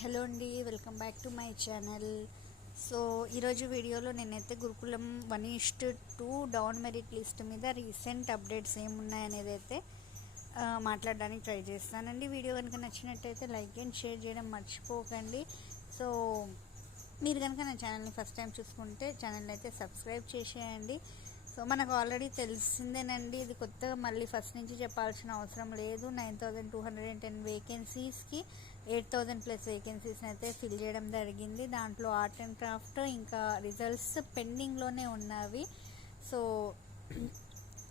Hello అండి welcome back to my channel. So ఈరోజు వీడియోలో నేనైతే Gurukulam one is to two down merit list మీద రీసెంట్ అప్డేట్స్ ఏమున్నాయనేది అయితే మాట్లాడడానికి ట్రై చేస్తానండి. వీడియో కనుక నచ్చినట్టయితే లైక్ అండ్ షేర్ చేయడం మర్చిపోకండి. సో మీరు కనుక నా ఛానల్ని ఫస్ట్ టైం చూసుకుంటే ఛానల్ని అయితే సబ్స్క్రైబ్ చేసేయండి. సో మనకు ఆల్రెడీ తెలిసిందేనండి ఇది కొత్తగా మళ్ళీ ఫస్ట్ నుంచి చెప్పాల్సిన అవసరం లేదు. Nine thousand two hundred and ten వేకెన్సీస్కి eight thousand plus వేకెన్సీస్ని అయితే ఫిల్ చేయడం జరిగింది. దాంట్లో ఆర్ట్ అండ్ క్రాఫ్ట్ ఇంకా రిజల్ట్స్ పెండింగ్లోనే ఉన్నవి. సో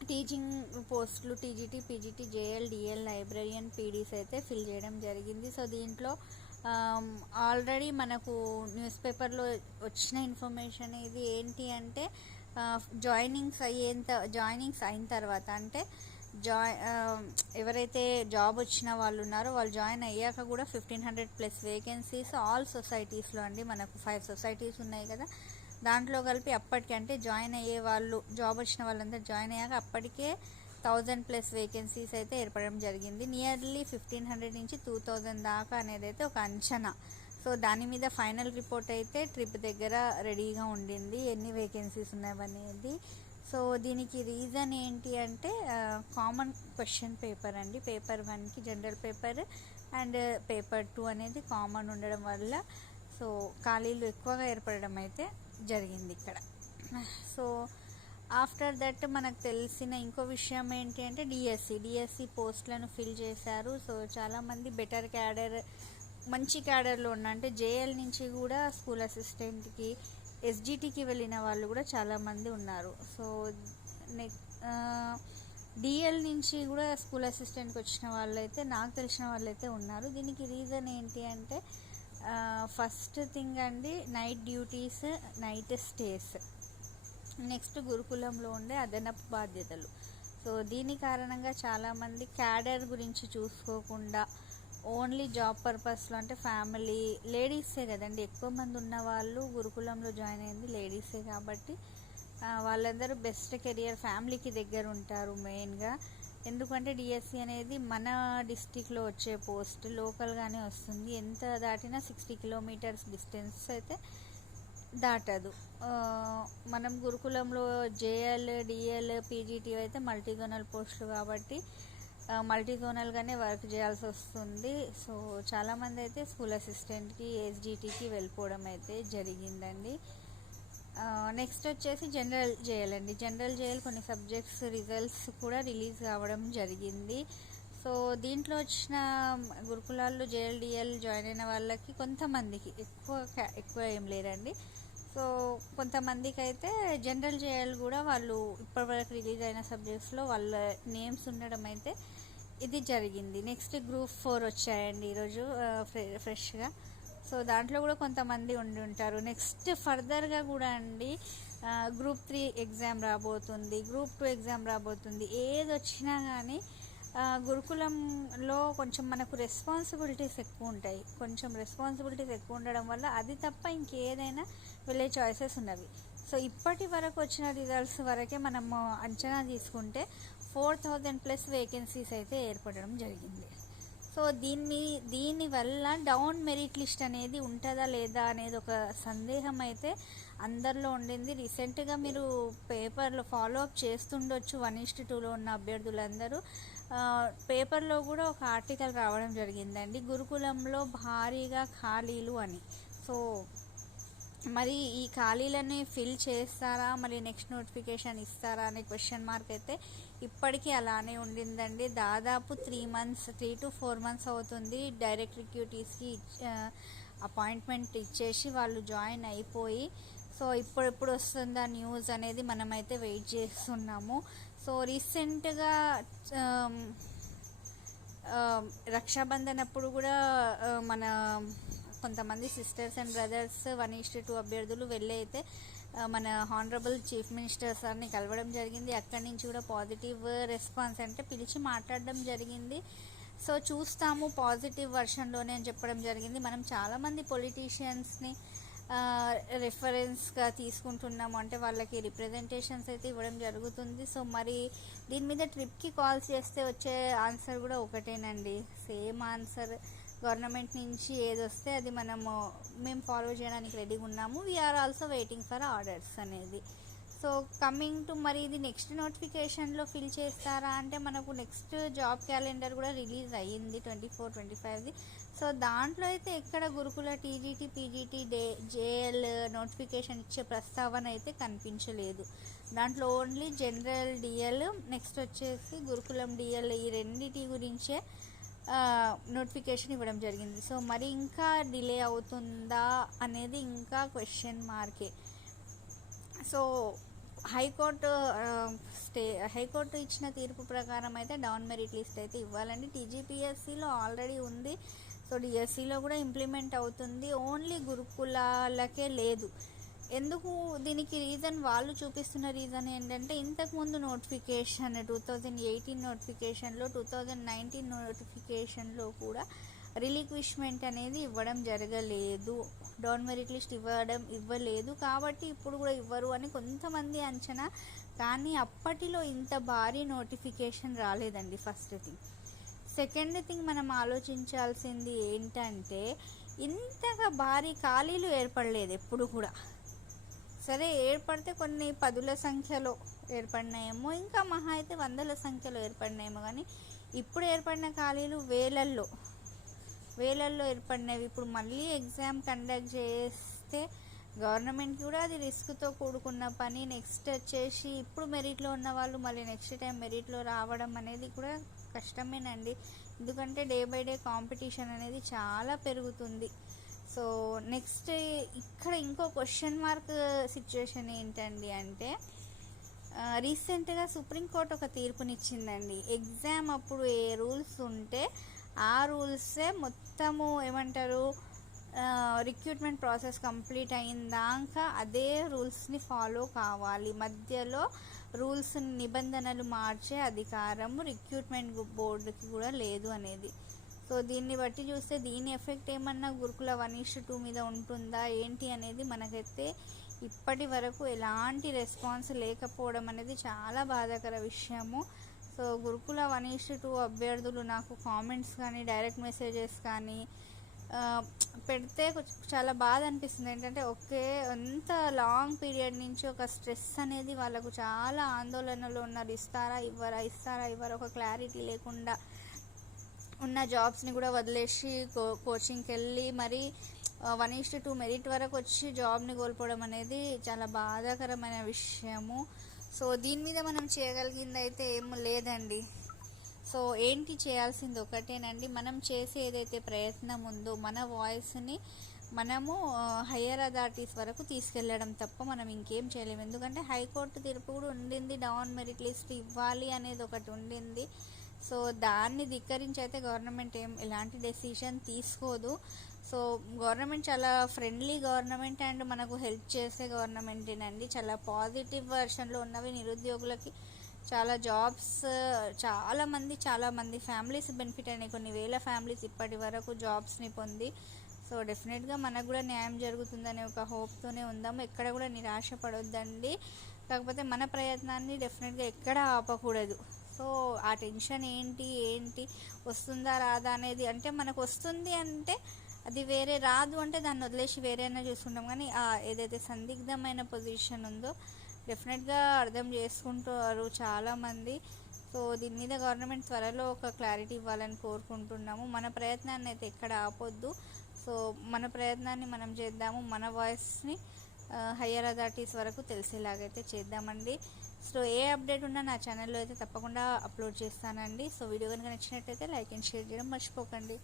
టీచింగ్ పోస్టులు TGT PGT JL DL librarian PDs అయితే ఫిల్ చేయడం జరిగింది. సో దీంట్లో ఆల్రెడీ మనకు న్యూస్ పేపర్లో వచ్చిన ఇన్ఫర్మేషన్ ఇది ఏంటి అంటే జాయినింగ్స్ అయ్యేంత జాయినింగ్స్ అయిన తర్వాత అంటే జాయిన్ ఎవరైతే జాబ్ వచ్చిన వాళ్ళు ఉన్నారో వాళ్ళు జాయిన్ అయ్యాక కూడా fifteen hundred plus vacancies all సొసైటీస్లో అండి. మనకు ఫైవ్ సొసైటీస్ ఉన్నాయి కదా. దాంట్లో కలిపి అప్పటికంటే జాయిన్ అయ్యే వాళ్ళు జాబ్ వచ్చిన వాళ్ళందరూ జాయిన్ అయ్యాక అప్పటికే థౌజండ్ ప్లస్ వేకెన్సీస్ అయితే ఏర్పడడం జరిగింది. నియర్లీ ఫిఫ్టీన్ హండ్రెడ్ నుంచి టూ థౌజండ్ దాకా అనేది అయితే ఒక అంచనా. సో దాని మీద ఫైనల్ రిపోర్ట్ అయితే ట్రిప్ దగ్గర రెడీగా ఉండింది. ఎన్ని వేకెన్సీస్ ఉన్నాయనేది సో దీనికి రీజన్ ఏంటి అంటే కామన్ క్వశ్చన్ పేపర్ అండి. పేపర్ వన్కి general paper and paper two అనేది కామన్ ఉండడం వల్ల సో ఖాళీలు ఎక్కువగా ఏర్పడడం అయితే జరిగింది ఇక్కడ. సో ఆఫ్టర్ దట్ మనకు తెలిసిన ఇంకో విషయం ఏంటి అంటే డిఎస్సి డిఎస్సి పోస్టులను ఫిల్ చేశారు. సో చాలామంది బెటర్ క్యాడర్ మంచి క్యాడర్లో ఉన్న అంటే జేఎల్ నుంచి కూడా స్కూల్ అసిస్టెంట్కి ఎస్జిటికి వెళ్ళిన వాళ్ళు కూడా చాలామంది ఉన్నారు. సో నెక్ డిఎల్ నుంచి కూడా స్కూల్ అసిస్టెంట్కి వచ్చిన వాళ్ళైతే నాకు తెలిసిన వాళ్ళైతే ఉన్నారు. దీనికి రీజన్ ఏంటి అంటే ఫస్ట్ థింగ్ అండి night duties night stays next గురుకులంలో ఉండే అదనపు బాధ్యతలు. సో దీని కారణంగా చాలామంది క్యాడర్ గురించి చూసుకోకుండా ఓన్లీ జాబ్ పర్పస్లో అంటే ఫ్యామిలీ లేడీసే కదండి. ఎక్కువ మంది ఉన్న వాళ్ళు గురుకులంలో జాయిన్ అయింది లేడీసే కాబట్టి వాళ్ళందరూ బెస్ట్ కెరియర్ ఫ్యామిలీకి దగ్గర ఉంటారు మెయిన్గా. ఎందుకంటే డిఎస్సి అనేది మన డిస్టిక్లో వచ్చే పోస్ట్ లోకల్గానే వస్తుంది. ఎంత దాటినా సిక్స్టీ కిలోమీటర్స్ డిస్టెన్స్ అయితే దాటదు. మనం గురుకులంలో జేఎల్ డిఎల్ పీజీటీ అయితే మల్టీగోనల్ పోస్టులు కాబట్టి మల్టీ జోనల్గానే వర్క్ చేయాల్సి వస్తుంది. సో చాలామంది అయితే స్కూల్ అసిస్టెంట్కి ఎస్జిటికి వెళ్ళిపోవడం అయితే జరిగిందండి. నెక్స్ట్ వచ్చేసి జనరల్ జేఎల్ అండి. జనరల్ జేఎల్ కొన్ని సబ్జెక్ట్స్ రిజల్ట్స్ కూడా రిలీజ్ కావడం జరిగింది. సో దీంట్లో వచ్చిన గురుకులాల్లో జేఎల్డిఎల్ జాయిన్ అయిన వాళ్ళకి కొంతమందికి ఎక్కువ ఎక్కువ ఏం లేరండి సో కొంతమందికి అయితే జనరల్ జేఎల్ కూడా వాళ్ళు ఇప్పటివరకు రిలీజ్ అయిన సబ్జెక్ట్స్లో వాళ్ళ నేమ్స్ ఉండడం అయితే ఇది జరిగింది. నెక్స్ట్ గ్రూప్ ఫోర్ వచ్చాయండి ఈరోజు ఫ్రె ఫ్రెష్గా. సో దాంట్లో కూడా కొంతమంది ఉండి ఉంటారు. నెక్స్ట్ ఫర్దర్గా కూడా అండి గ్రూప్ త్రీ ఎగ్జామ్ రాబోతుంది. గ్రూప్ టూ ఎగ్జామ్ రాబోతుంది. ఏది వచ్చినా కానీ గురుకులంలో కొంచెం మనకు రెస్పాన్సిబిలిటీస్ ఎక్కువ ఉంటాయి. కొంచెం రెస్పాన్సిబిలిటీస్ ఎక్కువ ఉండడం వల్ల అది తప్ప ఇంకేదైనా వెళ్ళే చాయిసెస్ ఉన్నవి. సో ఇప్పటి వరకు వచ్చిన రిజల్ట్స్ వరకే మనము అంచనా తీసుకుంటే ఫోర్ థౌజండ్ ప్లస్ వేకెన్సీస్ అయితే ఏర్పడడం జరిగింది. సో దీన్ని దీనివల్ల డౌన్ మెరిట్ లిస్ట్ అనేది ఉంటుందా లేదా అనేది ఒక సందేహం అయితే అందరిలో ఉండింది. రీసెంట్గా మీరు పేపర్లో ఫాలో అప్ చేస్తుండొచ్చు వన్ ఇస్ట్ టూలో ఉన్న అభ్యర్థులందరూ. పేపర్లో కూడా ఒక ఆర్టికల్ రావడం జరిగిందండి. గురుకులంలో భారీగా ఖాళీలు అని. సో మరి ఈ ఖాళీలని ఫిల్ చేస్తారా? మరి నెక్స్ట్ నోటిఫికేషన్ ఇస్తారా? అనే క్వశ్చన్ మార్క్ అయితే ఇప్పటికీ అలానే ఉండిందండి. దాదాపు three months three to four months అవుతుంది. డైరెక్ట్ రిక్యూటీస్కి అపాయింట్మెంట్ ఇచ్చేసి వాళ్ళు జాయిన్ అయిపోయి సో ఇప్పుడు ఎప్పుడు వస్తుందా న్యూస్ అనేది మనమైతే వెయిట్ చేస్తున్నాము. సో రీసెంట్గా రక్షాబంధన్ అప్పుడు కూడా మన కొంతమంది sisters and brothers one is to two అభ్యర్థులు వెళ్ళి అయితే మన హానరబుల్ చీఫ్ మినిస్టర్ సార్ని కలవడం జరిగింది. అక్కడి నుంచి కూడా పాజిటివ్ రెస్పాన్స్ అంటే పిలిచి మాట్లాడడం జరిగింది. సో చూస్తాము పాజిటివ్ వర్షన్లోనే అని చెప్పడం జరిగింది. మనం చాలామంది పొలిటీషియన్స్ని రెఫరెన్స్గా తీసుకుంటున్నాము. అంటే వాళ్ళకి రిప్రజెంటేషన్స్ అయితే ఇవ్వడం జరుగుతుంది. సో మరి దీని మీద ట్రిప్కి కాల్ చేస్తే వచ్చే ఆన్సర్ కూడా ఒకటేనండి. సేమ్ ఆన్సర్ గవర్నమెంట్ నుంచి ఏది వస్తే అది మనము మేము ఫాలో చేయడానికి రెడీగా ఉన్నాము. We are also waiting for orders అనేది. సో కమింగ్ టు మరి ఇది నెక్స్ట్ నోటిఫికేషన్లో ఫిల్ చేస్తారా అంటే మనకు నెక్స్ట్ జాబ్ క్యాలెండర్ కూడా రిలీజ్ అయ్యింది ట్వంటీ ఫోర్ ట్వంటీ ఫైవ్ది సో దాంట్లో అయితే ఎక్కడ గురుకుల టీజీటీ పీజీటీ డే జేఎల్ నోటిఫికేషన్ ఇచ్చే ప్రస్తావన అయితే కనిపించలేదు. దాంట్లో ఓన్లీ జనరల్ డిఎల్ నెక్స్ట్ వచ్చేసి గురుకులం డిఎల్ ఈ రెండిటి గురించే నోటిఫికేషన్ ఇవ్వడం జరిగింది. సో మరి ఇంకా డిలే అవుతుందా అనేది ఇంకా question మార్కే so high court stay high court ఇచ్చిన తీర్పు ప్రకారం అయితే డౌన్ మెరిట్ లిస్ట్ అయితే ఇవ్వాలండి. టీజీపీఎస్సీలో ఆల్రెడీ ఉంది. సో డిఎస్సిలో కూడా ఇంప్లిమెంట్ అవుతుంది. ఓన్లీ గురుకులాలకే లేదు. ఎందుకు దీనికి రీజన్ వాళ్ళు చూపిస్తున్న రీజన్ ఏంటంటే ఇంతకుముందు నోటిఫికేషన్ టూ థౌజండ్ ఎయిటీన్ నోటిఫికేషన్లో టూ థౌజండ్ నైన్టీన్ నోటిఫికేషన్లో కూడా రిలీక్విష్మెంట్ అనేది ఇవ్వడం జరగలేదు. డౌన్ మెరిట్ లిస్ట్ ఇవ్వడం ఇవ్వలేదు. కాబట్టి ఇప్పుడు కూడా ఇవ్వరు అని కొంతమంది అంచనా. కానీ అప్పటిలో ఇంత భారీ నోటిఫికేషన్ రాలేదండి ఫస్ట్ థింగ్ సెకండ్ థింగ్ మనం ఆలోచించాల్సింది ఏంటంటే ఇంతగా భారీ ఖాళీలు ఏర్పడలేదు ఎప్పుడు కూడా. సరే ఏర్పడితే కొన్ని పదుల సంఖ్యలో ఏర్పడినాయేమో ఇంకా మహా అయితే వందల సంఖ్యలో ఏర్పడినాయేమో కానీ ఇప్పుడు ఏర్పడిన ఖాళీలు వేలల్లో. వేలల్లో ఏర్పడినవి. ఇప్పుడు మళ్ళీ ఎగ్జామ్ కండక్ట్ చేస్తే గవర్నమెంట్ కూడా అది రిస్క్తో కూడుకున్న పని. నెక్స్ట్ వచ్చేసి ఇప్పుడు మెరిట్లో ఉన్న వాళ్ళు మళ్ళీ నెక్స్ట్ టైం మెరిట్లో రావడం అనేది కూడా కష్టమేనండి. ఎందుకంటే డే బై డే కాంపిటీషన్ అనేది చాలా పెరుగుతుంది. సో నెక్స్ట్ ఇక్కడ ఇంకో క్వశ్చన్ మార్క్ సిచ్యువేషన్ ఏంటండి అంటే రీసెంట్గా సుప్రీంకోర్టు ఒక తీర్పునిచ్చిందండి. ఎగ్జామ్ అప్పుడు ఏ రూల్స్ ఉంటే ఆ రూల్సే మొత్తము ఏమంటారు రిక్రూట్మెంట్ ప్రాసెస్ కంప్లీట్ అయిందాక అదే రూల్స్ని ఫాలో కావాలి. మధ్యలో రూల్స్ నిబంధనలు మార్చే అధికారం రిక్రూట్మెంట్ బోర్డుకి కూడా లేదు అనేది. సో దీన్ని బట్టి చూస్తే దీని ఎఫెక్ట్ ఏమన్నా గురుకుల వన్ ఇష్ట టూ మీద ఉంటుందా ఏంటి అనేది మనకైతే ఇప్పటి వరకు ఎలాంటి రెస్పాన్స్ లేకపోవడం అనేది చాలా బాధాకర విషయము. సో గురుకుల వన్ ఇష్ట టూ అభ్యర్థులు నాకు కామెంట్స్ కానీ డైరెక్ట్ మెసేజెస్ కానీ పెడితే చాలా బాధ అనిపిస్తుంది. ఏంటంటే ఒకే ఎంత లాంగ్ పీరియడ్ నుంచి ఒక స్ట్రెస్ అనేది వాళ్ళకు చాలా ఆందోళనలో ఉన్నారు. ఇస్తారా ఇవ్వరా ఇస్తారా ఇవ్వరా ఒక క్లారిటీ లేకుండా ఉన్న జాబ్స్ని కూడా వదిలేసి కో కోచింగ్కి వెళ్ళి మరి వన్ ఈస్ట్ టూ మెరిట్ వరకు వచ్చి జాబ్ని కోల్పోవడం అనేది చాలా బాధాకరమైన విషయము. సో దీని మీద మనం చేయగలిగింది అయితే ఏం లేదండి. సో ఏంటి చేయాల్సింది ఒకటేనండి. మనం చేసే ఏదైతే ప్రయత్నం ఉందో మన వాయిస్ని మనము హయ్యర్ అథారిటీస్ వరకు తీసుకెళ్ళడం తప్ప మనం ఇంకేం చేయలేము. ఎందుకంటే హైకోర్టు తీర్పు కూడా ఉండింది. డౌన్ మెరిట్ లిస్ట్ ఇవ్వాలి అనేది ఒకటి ఉండింది. సో దాన్ని ధిక్కరించి అయితే గవర్నమెంట్ ఏం ఎలాంటి డెసిషన్ తీసుకోదు. సో గవర్నమెంట్ చాలా ఫ్రెండ్లీ గవర్నమెంట్ అండ్ మనకు హెల్ప్ చేసే గవర్నమెంటేనండి. చాలా పాజిటివ్ వర్షన్లో ఉన్నవి నిరుద్యోగులకి చాలా జాబ్స్ చాలా మంది చాలా మంది ఫ్యామిలీస్ బెనిఫిట్ అయినాయి. కొన్ని వేల ఫ్యామిలీస్ ఇప్పటి వరకు జాబ్స్ని పొంది. సో డెఫినెట్గా మనకు కూడా న్యాయం జరుగుతుందనే ఒక హోప్తోనే ఉందాము. ఎక్కడ కూడా నిరాశ పడొద్దండి కాకపోతే మన ప్రయత్నాన్ని డెఫినెట్గా ఎక్కడ ఆపకూడదు. సో ఆ టెన్షన్ ఏంటి ఏంటి వస్తుందా రాదా అనేది అంటే మనకు వస్తుంది అంటే అది వేరే రాదు అంటే దాన్ని వదిలేసి వేరేనా చూసుకుంటాం కానీ ఆ ఏదైతే సందిగ్ధమైన పొజిషన్ ఉందో డెఫినెట్గా అర్థం చేసుకుంటారు చాలామంది. సో దీని మీద గవర్నమెంట్ త్వరలో ఒక క్లారిటీ ఇవ్వాలని కోరుకుంటున్నాము. మన ప్రయత్నాన్ని అయితే ఎక్కడ ఆపొద్దు. సో మన ప్రయత్నాన్ని మనం చేద్దాము. మన వాయిస్ని హయ్యర్ అథారిటీస్ వరకు తెలిసేలాగైతే చేద్దామండి. సో ఏ అప్డేట్ ఉన్నా నా ఛానల్లో అయితే తప్పకుండా అప్లోడ్ చేస్తానండి. సో వీడియో కనుక నచ్చినట్టయితే లైక్ అండ్ షేర్ చేయడం మర్చిపోకండి.